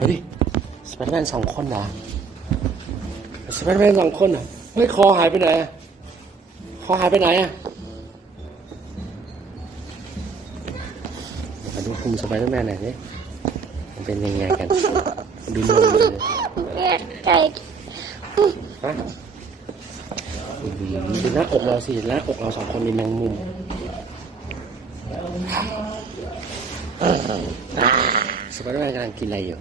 เฮ้ยสไปเดอร์แมนสองคนเหรอสไปเดอร์แมนสองคนเหรอเฮ้ยคอหายไปไหนอะคอหายไปไหนอะเดี๋ยวมาดูคุมสไปเดอร์แมนหน่อยสิมันเป็นยังไงกันดูนมเลยแม่ไก่ฮะอื้อหือดูหน้าอกเราสิหน้าอกเราสองคนมีแมงมุมสไปเดอร์แมนกำลังกินอะไรอยู่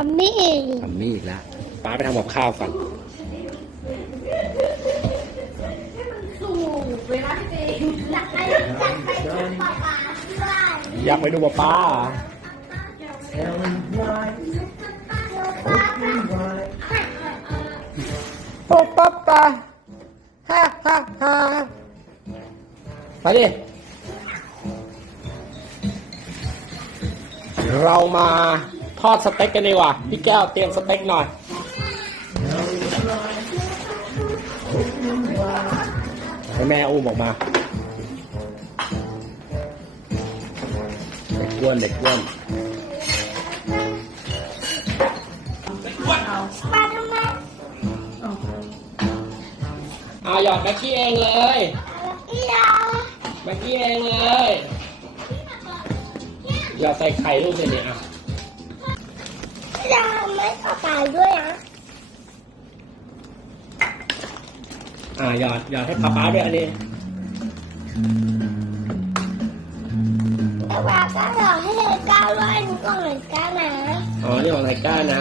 มัมมี่ทำมี่อีกแล้วป้าไปทำกับข้าวก่อนอยากไปดูกัาป้าโอ้ป้าป้าฮ่าฮ่าฮ่าไปดิเรามา ทอดสเต็กกันดีกว่า พี่แก้วเตรียมสเต็กหน่อย ให้แม่อุ้มออกมาเด็กอ้วนเด็กอ้วนปลาทำไมเอาหยอดแม็กกี้เองเลยอีเราแม็กกี้เองเลย หยอดใส่ไข่ลูกเลยเนี่ยอะ อีเราไม่ขอตายด้วยนะอ่าหยอดหยอดให้ป๊าป๊าด้วยอันนี้แต่ว่าก็รอให้เลยก้าวร้อยหนูก็เหมือนกันนะอ๋อนี่ของไทก้านะ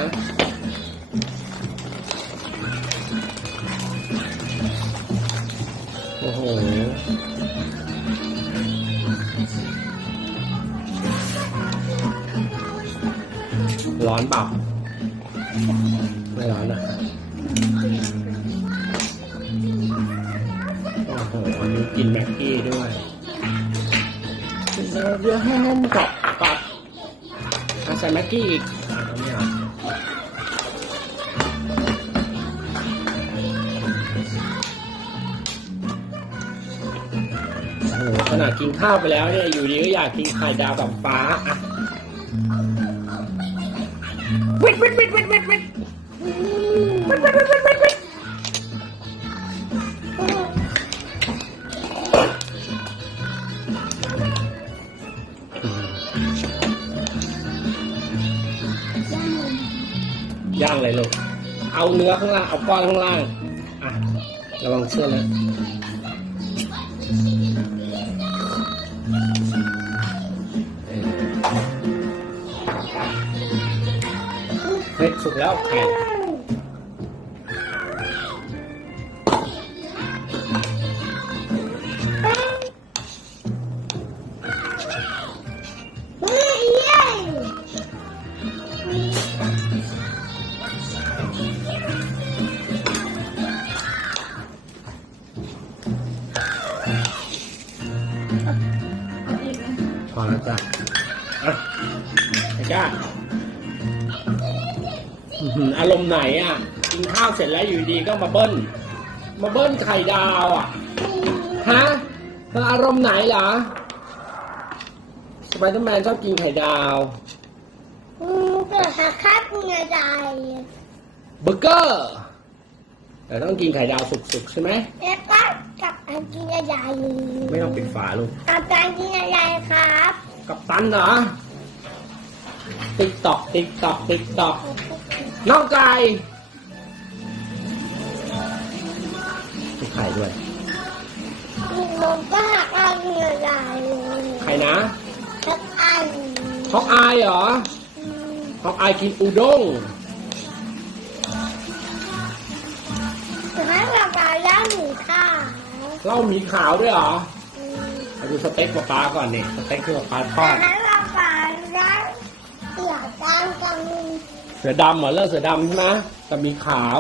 โอ้โห ร้อนเปล่าไม่ร้อนนะโอ้โหอันนี้กินแม็กกี้ด้วยเดี๋ยวให้มันกรอบกรอบอาใส่แม็กกี้อีกไม่เอาโอ้โหขนาดกินข้าวไปแล้วเนี่ยอยู่ดีก็อยากกินไข่ดาวกับฟ้าอะ วิดวิดวิดวิดวิดวิดวิดวิดวิดวิดวิดวิดย่างเลยลูก เอาเนื้อข้างล่าง เอาก้อนข้างล่าง อะ ระวังเชือกนะ สุกแล้วไข่พอแล้วจ้ะ เอาจ้า ออารมณ์ไหนอะ กินข้าวเสร็จแล้วอยู่ดีก็มาเบิ้ล มาเบิ้ลไข่ดาวอะ ฮะเธออารมณ์ไหนเหรอสไปเดอร์แมนชอบกินไข่ดาวอืมเกิดหักค่าคุณยายเบอร์เกอร์ แต่ต้องกินไข่ดาวสุกๆใช่ไหมแล้วก็กับอันกินยายไม่ต้องปิดฝาลูก กับการกินยายครับ กับตันเหรอ ติ๊กตอกติ๊กตอกติ๊กตอก น้องไก่มีไข่ด้วยผมก็หักอันกินยายไข่นะหักอันฮอกอายเหรอฮอกอายกินอุด้งแต่ให้เราไปย่างหมูค่ะเหล้าหมีขาวด้วยเหรอมาดูสเต็กปลาๆก่อนนี่สเต็กที่ปลาทแต่อด ให้เราไปย่าง เสือดำเหรอเลือกเสือดำใช่ไหมแต่มีขาว